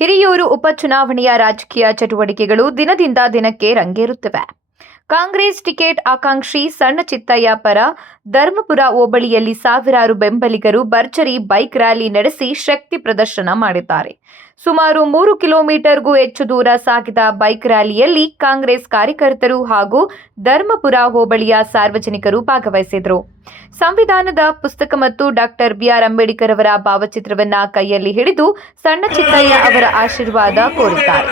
ಹಿರಿಯೂರು ಉಪಚುನಾವಣೆಯ ರಾಜಕೀಯ ಚಟುವಟಿಕೆಗಳು ದಿನದಿಂದ ದಿನಕ್ಕೆ ರಂಗೇರುತ್ತಿವೆ. ಕಾಂಗ್ರೆಸ್ ಟಿಕೆಟ್ ಆಕಾಂಕ್ಷಿ ಸಣ್ಣ ಚಿತ್ತಯ್ಯ ಪರ ಧರ್ಮಪುರ ಹೋಬಳಿಯಲ್ಲಿ ಸಾವಿರಾರು ಬೆಂಬಲಿಗರು ಭರ್ಜರಿ ಬೈಕ್ ರ್ಯಾಲಿ ನಡೆಸಿ ಶಕ್ತಿ ಪ್ರದರ್ಶನ ಮಾಡಿದ್ದಾರೆ. ಸುಮಾರು 3 ಕಿಲೋಮೀಟರ್ಗೂ ಹೆಚ್ಚು ದೂರ ಸಾಗಿದ ಬೈಕ್ ರ್ಯಾಲಿಯಲ್ಲಿ ಕಾಂಗ್ರೆಸ್ ಕಾರ್ಯಕರ್ತರು ಹಾಗೂ ಧರ್ಮಪುರ ಹೋಬಳಿಯ ಸಾರ್ವಜನಿಕರು ಭಾಗವಹಿಸಿದರು. ಸಂವಿಧಾನದ ಪುಸ್ತಕ ಮತ್ತು ಡಾಕ್ಟರ್ ಬಿಆರ್ ಅಂಬೇಡ್ಕರ್ ಅವರ ಭಾವಚಿತ್ರವನ್ನ ಕೈಯಲ್ಲಿ ಹಿಡಿದು ಸಣ್ಣ ಚಿತ್ತಯ್ಯ ಅವರ ಆಶೀರ್ವಾದ ಕೋರಿದ್ದಾರೆ.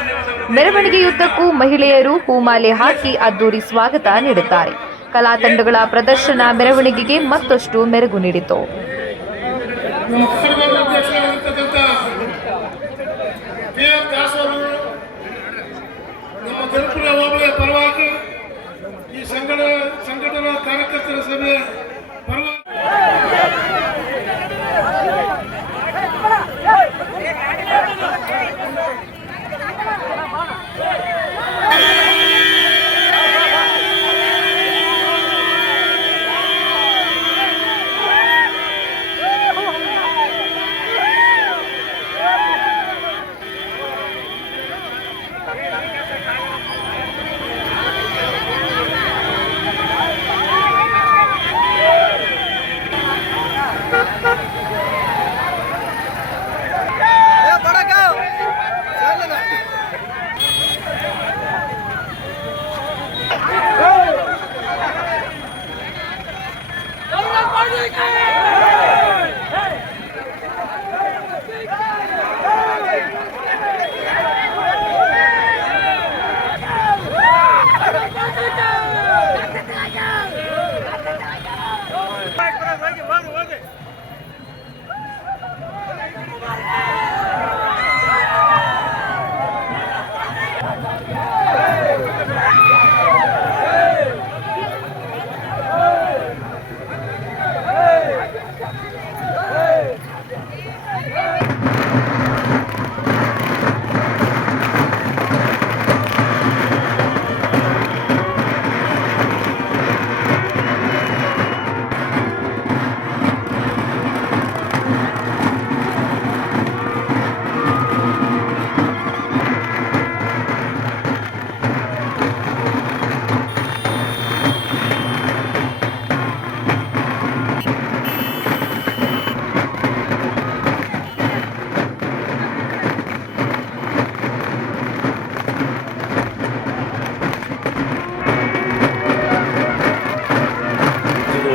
ಮೆರವಣಿಗೆಯುದ್ದಕ್ಕೂ ಮಹಿಳೆಯರು ಹೂಮಾಲೆ ಹಾಕಿ ಅದ್ದೂರಿ ಸ್ವಾಗತ ನೀಡುತ್ತಾರೆ. ಕಲಾ ತಂಡಗಳ ಪ್ರದರ್ಶನ ಮೆರವಣಿಗೆಗೆ ಮತ್ತಷ್ಟು ಮೆರುಗು ನೀಡಿತು. ಈ ಸಂಘಟನಾ ಕಾರ್ಯಕರ್ತರ ಸಭೆ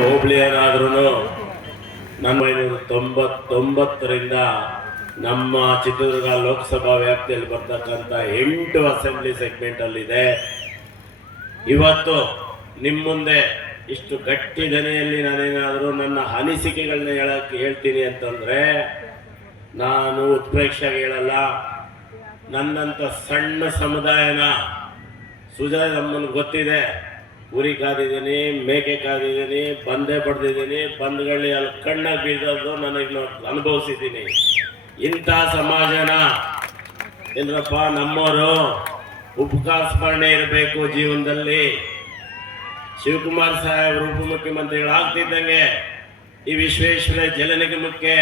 ಹೋಬಳಿಯನ್ನಾದ್ರೂ 1999ರಿಂದ ನಮ್ಮ ಚಿತ್ರದುರ್ಗ ಲೋಕಸಭಾ ವ್ಯಾಪ್ತಿಯಲ್ಲಿ ಬರ್ತಕ್ಕಂಥ 8 ಅಸೆಂಬ್ಲಿ ಸೆಗ್ಮೆಂಟ್ ಅಲ್ಲಿದೆ. ಇವತ್ತು ನಿಮ್ಮ ಮುಂದೆ ಇಷ್ಟು ಗಟ್ಟಿ ದನಿಯಲ್ಲಿ ನಾನೇನಾದರೂ ನನ್ನ ಅನಿಸಿಕೆಗಳನ್ನ ಹೇಳ್ತೀನಿ ಅಂತಂದ್ರೆ ನಾನು ಉತ್ಪ್ರೇಕ್ಷೆಯಾಗಿ ಹೇಳಲ್ಲ. ನನ್ನಂತ ಸಣ್ಣ ಸಮುದಾಯನ ಸುಜಾ ನಮ್ಮನ್ನು ಗೊತ್ತಿದೆ. ಕುರಿ ಕಾದಿದ್ದೀನಿ, ಮೇಕೆ ಕಾದಿದ್ದೀನಿ, ಬಂದೆ ಬಡ್ದಿದ್ದೀನಿ, ಬಂದ್ಗಳಲ್ಲಿ ಅಲ್ಲಿ ಕಣ್ಣಾಗಿ ಬೀಳೋದು ನನಗೆ ಅನುಭವಿಸಿದ್ದೀನಿ. ಇಂಥ ಸಮಾಜನ ಏನಪ್ಪ ನಮ್ಮವರು ಉಪಕಾರ ಸ್ಮರಣೆ ಇರಬೇಕು ಜೀವನದಲ್ಲಿ. ಶಿವಕುಮಾರ್ ಸಾಹೇಬರು ಉಪಮುಖ್ಯಮಂತ್ರಿಗಳಾಗ್ತಿದ್ದಂಗೆ ಈ ವಿಶ್ವೇಶ್ವರ ಜಲ ನಿಗಮಕ್ಕೆ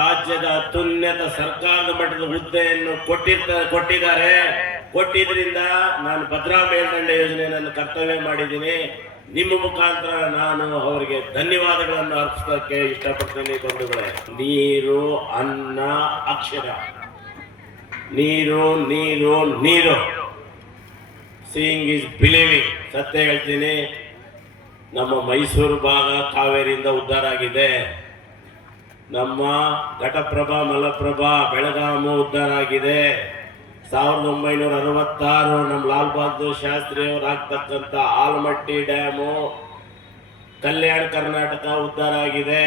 ರಾಜ್ಯದ ಅತ್ಯುನ್ನತ ಸರ್ಕಾರದ ಮಟ್ಟದ ಹುದ್ದೆಯನ್ನು ಕೊಟ್ಟಿದ್ದಾರೆ. ಕೊಟ್ಟಿದ್ರಿಂದ ನಾನು ಭದ್ರಾ ಮೇಲ್ದಂಡೆ ಯೋಜನೆ ನನ್ನ ಕರ್ತವ್ಯ ಮಾಡಿದ್ದೀನಿ. ನಿಮ್ಮ ಮುಖಾಂತರ ನಾನು ಅವರಿಗೆ ಧನ್ಯವಾದಗಳನ್ನು ಅರ್ಪಿಸೋದಕ್ಕೆ ಇಷ್ಟಪಡ್ತೇನೆ. ಬಂಧುಗಳೇ, ನೀರು, ಅನ್ನ, ಅಕ್ಷರ, ನೀರು ನೀರು ನೀರು, ಸೀಯಿಂಗ್ ಈಸ್ ಬಿಲೀವಿಂಗ್. ಸತ್ಯ ಹೇಳ್ತೀನಿ, ನಮ್ಮ ಮೈಸೂರು ಭಾಗ ಕಾವೇರಿಯಿಂದ ಉದ್ಧಾರ ಆಗಿದೆ. ನಮ್ಮ ಘಟಪ್ರಭಾ, ಮಲಪ್ರಭಾ, ಬೆಳಗಾಮು ಉದ್ಧಾರ ಆಗಿದೆ. 1966 ನಮ್ಮ ಲಾಲ್ ಬಹದ್ದೂರ್ ಶಾಸ್ತ್ರಿ ಅವರು ಆಗ್ತಕ್ಕಂಥ ಆಲಮಟ್ಟಿ ಡ್ಯಾಮು ಕಲ್ಯಾಣ ಕರ್ನಾಟಕ ಉದ್ಧಾರ ಆಗಿದೆ.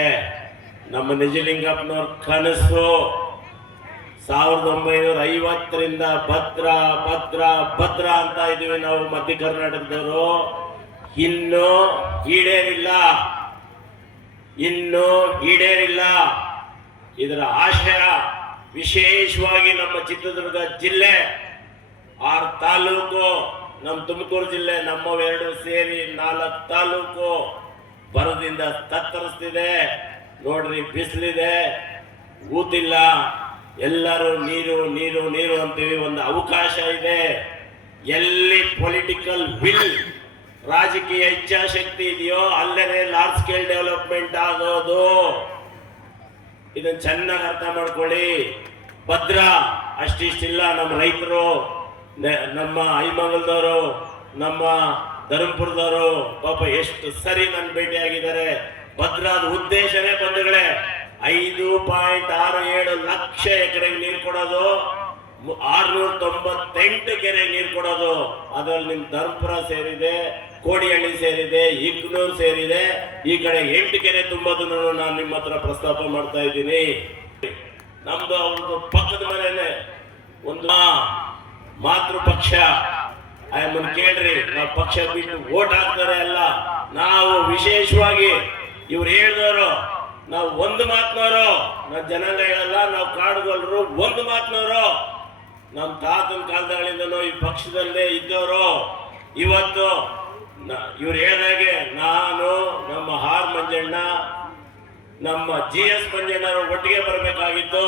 ನಮ್ಮ ನಿಜಲಿಂಗಪ್ಪನವ್ರ ಕನಸು 1950ರಿಂದ ಭದ್ರಾ ಭದ್ರಾ ಭದ್ರಾ ಅಂತ ಇದೀವಿ ನಾವು ಮಧ್ಯ ಕರ್ನಾಟಕದವರು. ಇನ್ನೂ ಈಡೇರಿಲ್ಲ. ಇದರ ಆಶಯ ವಿಶೇಷವಾಗಿ ನಮ್ಮ ಚಿತ್ರದುರ್ಗ ಜಿಲ್ಲೆ, 6 ತಾಲೂಕು, ನಮ್ಮ ತುಮಕೂರು ಜಿಲ್ಲೆ, ನಮ್ಮವೆರಡು ಸೇರಿ 4 ತಾಲೂಕು ಬರದಿಂದ ತತ್ತರಿಸ್ತಿದೆ. ನೋಡ್ರಿ, ಬಿಸಿಲಿದೆ, ಊತಿಲ್ಲ. ಎಲ್ಲರೂ ನೀರು ನೀರು ನೀರು ಅಂತೀವಿ. ಒಂದು ಅವಕಾಶ ಇದೆ. ಎಲ್ಲಿ ಪೊಲಿಟಿಕಲ್ ವಿಲ್, ರಾಜಕೀಯ ಇಚ್ಛಾಶಕ್ತಿ ಇದೆಯೋ ಅಲ್ಲೇ ಲಾರ್ಜ್ ಸ್ಕೇಲ್ ಡೆವಲಪ್ಮೆಂಟ್ ಆಗೋದು. ಇದನ್ನ ಚೆನ್ನಾಗಿ ಅರ್ಥ ಮಾಡ್ಕೊಳ್ಳಿ. ಭದ್ರಾ ಅಷ್ಟಿಷ್ಟಿಲ್ಲ. ನಮ್ಮ ರೈತರು, ನಮ್ಮ ಐಮಂಗಲದವರು, ನಮ್ಮ ಧರ್ಮಪುರದವರು ಪಾಪ ಎಷ್ಟು ಸರಿ ನನ್ನ ಭೇಟಿಯಾಗಿದ್ದಾರೆ. ಭದ್ರಾದ ಉದ್ದೇಶನೇ ಬಂಧುಗಳೇ 5.67 ಲಕ್ಷ ಎಕರೆಗೆ ನೀರು ಕೊಡೋದು, 698 ಕೆರೆಗೆ ನೀರು ಕೊಡೋದು. ಅದ್ರಲ್ಲಿ ನಿಮ್ ಧರ್ಮಪುರ ಸೇರಿದೆ, ಕೋಡಿಹಳ್ಳಿ ಸೇರಿದೆ, ಇಗ್ನೂರ್ ಸೇರಿದೆ. ಈ ಕಡೆ 8 ಕೆರೆ ತುಂಬೋದನ್ನು ನಾನು ನಿಮ್ಮ ಹತ್ರ ಪ್ರಸ್ತಾಪ ಮಾಡ್ತಾ ಇದ್ದೀನಿ. ನಮ್ದು ಅವ್ರದ್ದು ಪಕ್ಕದ ಮನೆಯೇ ಒಂದು ಮಾತೃ ಪಕ್ಷ. ಆಯಮ್ಮನ್ ಕೇಳ್ರಿ, ನಾವು ಪಕ್ಷ ಬಿಟ್ಟು ವೋಟ್ ಹಾಕ್ತಾರೆ ಅಲ್ಲ. ನಾವು ವಿಶೇಷವಾಗಿ ಇವ್ರು ಹೇಳಿದವರು, ನಾವು ಒಂದು ಮಾತನವರು, ನಾವು ಜನಾಂಗ ಹೇಳಲ್ಲ, ನಾವು ಕಾಡುಗೊಳ್ಳರು, ಒಂದು ಮಾತನವರು. ನಮ್ಮ ತಾತನ ಕಾಲಗಳಿಂದನೂ ಈ ಪಕ್ಷದಲ್ಲೇ ಇದ್ದವರು. ಇವತ್ತು ಇವ್ರು ಹೇಳಿದಾಗೆ ನಾನು, ನಮ್ಮ ಆರ್ ಮಂಜಣ್ಣ, ನಮ್ಮ GS ಮಂಜಣ್ಣವರು ಒಟ್ಟಿಗೆ ಬರಬೇಕಾಗಿತ್ತು.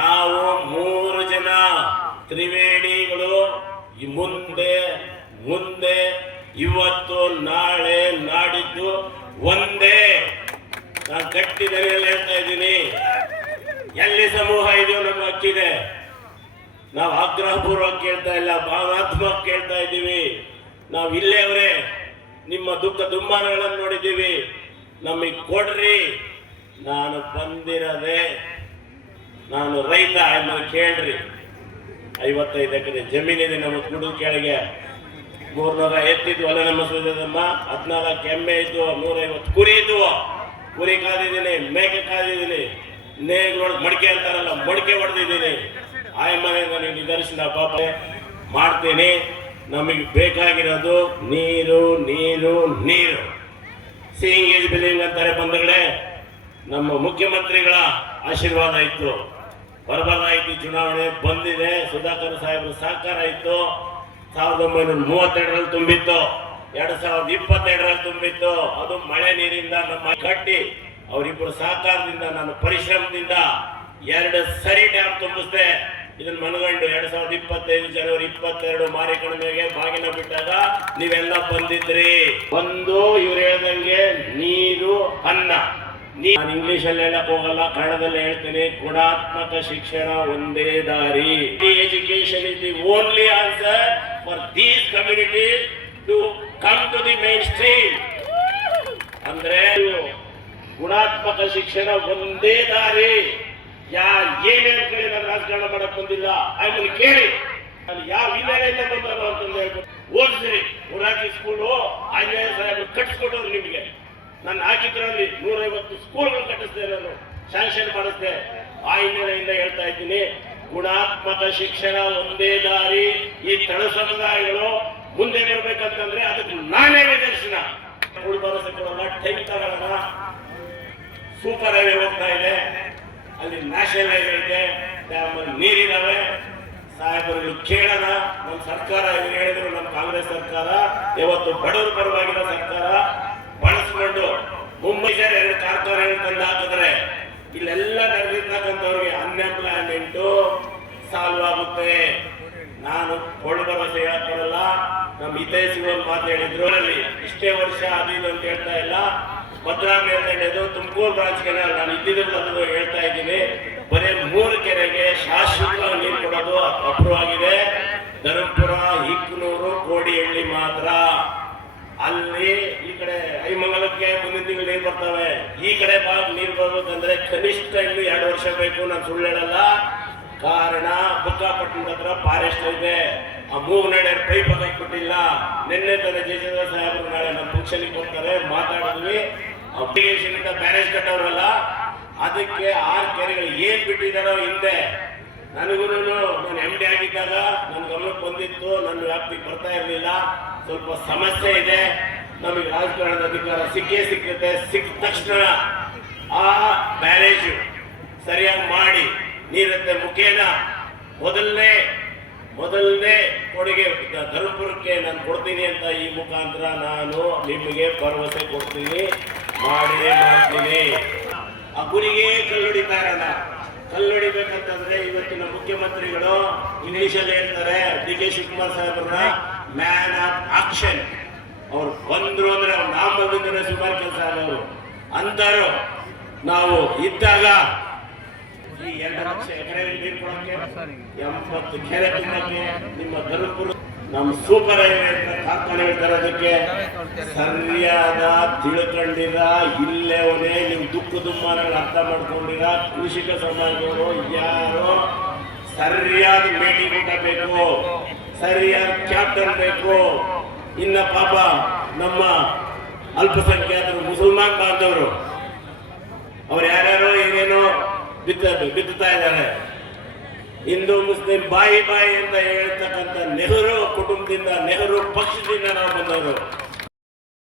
ನಾವು 3 ಜನ ತ್ರಿವೇಣಿಗಳು ಮುಂದೆ ಮುಂದೆ ಇವತ್ತು ನಾಳೆ ನಾಡಿದ್ದು ಒಂದೇ. ನಾನು ಗಟ್ಟಿದಲ್ಲಿ ಹೇಳ್ತಾ ಇದ್ದೀನಿ. ಎಲ್ಲಿ ಸಮೂಹ ಇದೆಯೋ ನಮ್ಗೆ ಹಕ್ಕಿದೆ. ನಾವು ಆಗ್ರಹಪೂರ್ವಕ ಕೇಳ್ತಾ ಇಲ್ಲ, ಭಾವನಾತ್ಮಕ ಕೇಳ್ತಾ ಇದ್ದೀವಿ. ನಾವು ಇಲ್ಲೇವ್ರೆ ನಿಮ್ಮ ದುಃಖ ದುಮ್ಮಾನಗಳನ್ನು ನೋಡಿದ್ದೀವಿ, ನಮಗೆ ಕೊಡ್ರಿ. ನಾನು ಬಂದಿರದೆ, ನಾನು ರೈತ ಅನ್ನೋ ಕೇಳ್ರಿ. 55 ಎಕರೆ ಜಮೀನಿದೆ ನಮ್ಮ ಕುಡು ಕೆಳಗೆ. 300 ಎತ್ತಿದ್ವು ಅಲ್ಲ ನಮ್ಮ ಸೂರ್ಯದಮ್ಮ, 14 ಎಮ್ಮೆ ಇದ್ವು, 150 ಕುರಿ ಇದ್ವು. ಕುರಿ ಕಾದಿದ್ದೀನಿ, ಮೇಕೆ ಕಾದಿದ್ದೀನಿ, ನೇಗ್ರೊಳಗೆ ಮಡಿಕೆ ಅಂತಾರಲ್ಲ, ಮಡಿಕೆ ಹೊಡೆದಿದ್ದೀನಿ. ಆಯಮ್ಮನಿಂದ ನೀವು ನಿದರ್ಶನ ಪಾಪ ಮಾಡ್ತೀನಿ. ನಮಗೆ ಬೇಕಾಗಿರೋದು ನೀರು ನೀರು ನೀರು. ಸೀಯಿಂಗ್ ಈಸ್ ಬಿಲೀವಿಂಗ್ ಅಂತಾರೆ ಬಂಧುಗಳೇ. ನಮ್ಮ ಮುಖ್ಯಮಂತ್ರಿಗಳ ಆಶೀರ್ವಾದ ಇತ್ತು, ಬರಬಾರ್ದಾಯ್ತು. ಚುನಾವಣೆ ಬಂದಿದೆ, ಸುಧಾಕರ್ ಸಾಹೇಬ್ರ ಸಹಕಾರ ಇತ್ತು. 1932ರಲ್ಲಿ ತುಂಬಿತ್ತು, 2022ರಲ್ಲಿ ತುಂಬಿತ್ತು. ಅದು ಮಳೆ ನೀರಿಂದ ನಮ್ಮ ಕಟ್ಟಿ ಅವರಿಬ್ಬರು ಸಹಕಾರದಿಂದ, ನನ್ನ ಪರಿಶ್ರಮದಿಂದ 2 ಸರಿ ಡ್ಯಾಮ್ ತುಂಬಿಸ್ದೆ. ಇದನ್ನ ಮನಗಂಡು 2025 ಜನವರಿ 22 ಮಾರಿಕಣಿವೆಗೆ ಬಾಗಿನ ಬಿಟ್ಟಾಗ ನೀವೆಲ್ಲ ಬಂದಿದ್ರಿ. ಒಂದು ಇವ್ರು ಹೇಳ್ದಂಗೆ ನೀರು ಅನ್ನ. ನಾನು ಇಂಗ್ಲಿಷ್ ಅಲ್ಲಿ ಹೇಳಕ್ ಹೋಗಲ್ಲ, ಕನ್ನಡದಲ್ಲಿ ಹೇಳ್ತೀನಿ. ಗುಣಾತ್ಮಕ ಶಿಕ್ಷಣ ಒಂದೇ ದಾರಿ. Education is the only answer for these communities to come to the mainstream. ಅಂದ್ರೆ ಗುಣಾತ್ಮಕ ಶಿಕ್ಷಣ ಒಂದೇ ದಾರಿ. ಏನೇನ್ ಕೇಳಿ ನಾನು ರಾಜಕಾರಣ ಮಾಡಕ್ ಬಂದಿಲ್ಲ. ಆಮೇಲೆ ಕೇಳಿ ನಾನು ಯಾವ ಹಿನ್ನೆಲೆಯಿಂದ ಬಂದನು ಅಂತಂದು ಹೇಳ್ಬಿಟ್ಟು ಓದಿಸ್ರಿ. ಮುರಾರ್ಜಿ ಸ್ಕೂಲು ಆಂಜನೇಯ ಸಾಹೇಬರು ಕಟ್ಟಿಸ್ಕೊಟ್ಟವ್ರು ನಿಮ್ಗೆ. ನಾನು ಹಾಕಿದ್ರಲ್ಲಿ 150 ಸ್ಕೂಲ್ಗಳು ಕಟ್ಟಿಸ್ದೆ, ನಾನು ಶಾಂಕ್ಷನ್ ಮಾಡಿಸ್ದೆ. ಆ ಹಿನ್ನೆಲೆಯಿಂದ ಹೇಳ್ತಾ ಇದ್ದೀನಿ, ಗುಣಾತ್ಮಕ ಶಿಕ್ಷಣ ಒಂದೇ ದಾರಿ. ಈ ತಳ ಸಮುದಾಯಗಳು ಮುಂದೆ ಬರ್ಬೇಕಂತಂದ್ರೆ ಅದಕ್ಕೆ ನಾನೇ ನಿದರ್ಶನ. ಭರವಸೆ ಕೊಡೋಣ, ಟೈಮ್ ತಗೊಳ್ಳೋಣ. ಸೂಪರ್ ಹೈವೇ ಹೋಗ್ತಾ ಇದೆ, ಅಲ್ಲಿ ನ್ಯಾಷನಲ್ ಹೈವೇ ಇದೆ, ನೀರಿದಾವೆ. ಸಾಹೇಬರು ಕೇಳೋಣ. ನಮ್ಮ ಸರ್ಕಾರ ಹೇಳಿದ್ರು, ನಮ್ಮ ಕಾಂಗ್ರೆಸ್ ಸರ್ಕಾರ ಇವತ್ತು ಬಡವರ ಪರವಾಗಿರೋ ಸರ್ಕಾರ ಬಳಸ್ಕೊಂಡು ಮುಂಬೈ 2 ಕಾರ್ಖಾನೆಗಳು ತಂದು ಹಾಕಿದ್ರೆ ಇಲ್ಲೆಲ್ಲ ನಡೆದಿರ್ತಕ್ಕಂಥವ್ರಿಗೆ ಅನ್ಎಂಪ್ಲಾಯ್ಮೆಂಟ್ ಸಾಲ್ವ್ ಆಗುತ್ತೆ. ನಾನು ಕೊಳ್ಳು ಭರವಸೆ ಹೇಳಕ್ ಬರಲ್ಲ. ನಮ್ಮ ಹಿತೈಷಿ ಒಂದು ಮಾತು ಹೇಳಿದ್ರು, ಅಲ್ಲಿ ಇಷ್ಟೇ ವರ್ಷ ಅದು ಅಂತ ಹೇಳ್ತಾ ಇಲ್ಲ. ಭದ್ರಾ ಮೇಲ್ದಂಡೆದು ತುಮಕೂರು ಬ್ರಾಂಚ್ ಕೆರೆ ನಾನು ಇದ್ದಿದ್ದು ಹೇಳ್ತಾ ಇದ್ದೀನಿ. ಬರೀ 3 ಕೆರೆಗೆ ಶಾಶ್ವತ ನೀರು ಕೊಡೋದು ಅಪ್ರೂವ್ ಆಗಿದೆ. ಧರ್ಮಪುರ, ಇಗ್ನೂರು, ಕೋಡಿಹಳ್ಳಿ ಮಾತ್ರ. ಅಲ್ಲಿ ಈ ಕಡೆ ಐಮಂಗಲಕ್ಕೆ ಮುಂದಿನ ತಿಂಗಳು ನೀರು ಬರ್ತವೆ. ಈ ಕಡೆ ನೀರು ಬರ್ಬೇಕಂದ್ರೆ ಕನಿಷ್ಠ ಇನ್ನು 2 ವರ್ಷ ಬೇಕು. ನಾನು ಸುಳ್ಳು ಹೇಳಲ್ಲ. ಕಾರಣ ಬುಕ್ಕಾಪಟ್ಟಣದ ಹತ್ರ ಫಾರೆಸ್ಟ್ ಇದೆ. ಆ ಮೂಗ್ನಡೆ ಪೈಪ್ ಹಾಕಿಬಿಟ್ಟಿಲ್ಲ. ನಿನ್ನೆ ತನ್ನ ಜಯಚಂದ್ರ ಸಾಹೇಬರು ನಾಳೆ ನಮ್ಮ ಫಂಕ್ಷನ್ಗೆ ಕೊಡ್ತಾರೆ, ಮಾತಾಡಿದ್ವಿ. ಅಪ್ಲಿಕೇಶನ್ ಇಂದ ಬ್ಯಾರೇಜ್ ಕಟ್ಟವ್ರಲ್ಲ, ಅದಕ್ಕೆ 6 ಕೆರೆಗಳು ಏನ್ ಬಿಟ್ಟಿದಾರೋ ಹಿಂದೆ. ನನಗೂ ನಾನು MD ಆಗಿದ್ದಾಗ ನನ್ನ ಗಮನಕ್ಕೆ ಬಂದಿತ್ತು. ನನ್ನ ವ್ಯಾಪ್ತಿಗೆ ಬರ್ತಾ ಇರಲಿಲ್ಲ. ಸ್ವಲ್ಪ ಸಮಸ್ಯೆ ಇದೆ. ನಮಗೆ ರಾಜಕಾರಣದ ಅಧಿಕಾರ ಸಿಕ್ಕುತ್ತೆ. ಸಿಕ್ಕ ತಕ್ಷಣ ಆ ಬ್ಯಾರೇಜ್ ಸರಿಯಾಗಿ ಮಾಡಿ ನೀರತ್ತೆ ಮುಖೇನ ಮೊದಲನೇ ಕೊಡುಗೆ ಧರ್ಮಪುರಕ್ಕೆ ನಾನು ಕೊಡ್ತೀನಿ ಅಂತ ಈ ಮುಖಾಂತರ ನಾನು ನಿಮಗೆ ಭರವಸೆ ಕೊಡ್ತೀನಿ. ಮಾಡಿನೇ ಮಾಡ್ತೀನಿ. ಆ ಗುರಿಗೆ ಕಲ್ಲೊಡಿತಾ ಇರಲ್ಲ. ಕಲ್ಲೊಡಿಬೇಕಂತ ಅಂತಂದ್ರೆ ಇವತ್ತಿನ ಮುಖ್ಯಮಂತ್ರಿಗಳು ಇಂಗ್ಲಿಷ್ ಅಲ್ಲಿ ಹೇಳ್ತಾರೆ ಡಿ ಕೆ ಶಿವಕುಮಾರ್ ಸಾಹೇಬ್ರನ್ನ ಮ್ಯಾನ್ ಆಫ್ ಆಕ್ಷನ್. ಅವ್ರು ಬಂದ್ರು ಅಂದ್ರೆ ಅವ್ರ ನಾಮದಿಂದನೇ ಸುಮಾರು ಕೆಲಸ ಆಗೋರು ಅಂತಾರು. ನಾವು ಇದ್ದಾಗ ಈ 2 ಲಕ್ಷ ಎಕರೆ ನೀರು ಕೊಡಕ್ಕೆ 80 ಕೆರೆ ತುಂಬಕ್ಕೆ ನಿಮ್ಮ ಧರ್ಮಪುರ ನಮ್ಮ ಸೂಪರ್ ಹೈವೇ ಕಾರ್ಖಾನೆ ತರೋದಕ್ಕೆ ಸರಿಯಾದ ತಿಳ್ಕೊಂಡಿರ ಇಲ್ಲೇವನೇ ನೀವು ದುಃಖ ದುಮ್ಮಾನಗಳು ಅರ್ಥ ಮಾಡ್ಕೊಂಡಿರ ಕೃಷಿಕ ಸಮಾಜದವರು ಯಾರು ಸರಿಯಾದ ಮೀಟಿಂಗ್ ಊಟ ಬೇಕು, ಸರಿಯಾದ ಕ್ಯಾಪ್ಟನ್ ಬೇಕು. ಇನ್ನ ಪಾಪ ನಮ್ಮ ಅಲ್ಪಸಂಖ್ಯಾತರು ಮುಸಲ್ಮಾನ್ ಬಾಂಧವರು ಅವ್ರು ಯಾರ್ಯಾರೋ ಏನೇನೋ ಬಿತ್ತುತ್ತಾ ಇದ್ದಾರೆ. ಹಿಂದೂ ಮುಸ್ಲಿಂ ಬಾಯಿ ಬಾಯಿ ಅಂತ ಹೇಳ್ತಕ್ಕಂಥ ನೆಹರು ಕುಟುಂಬದಿಂದ, ನೆಹರು ಪಕ್ಷದಿಂದ ನಾವು ಬಂದವರು.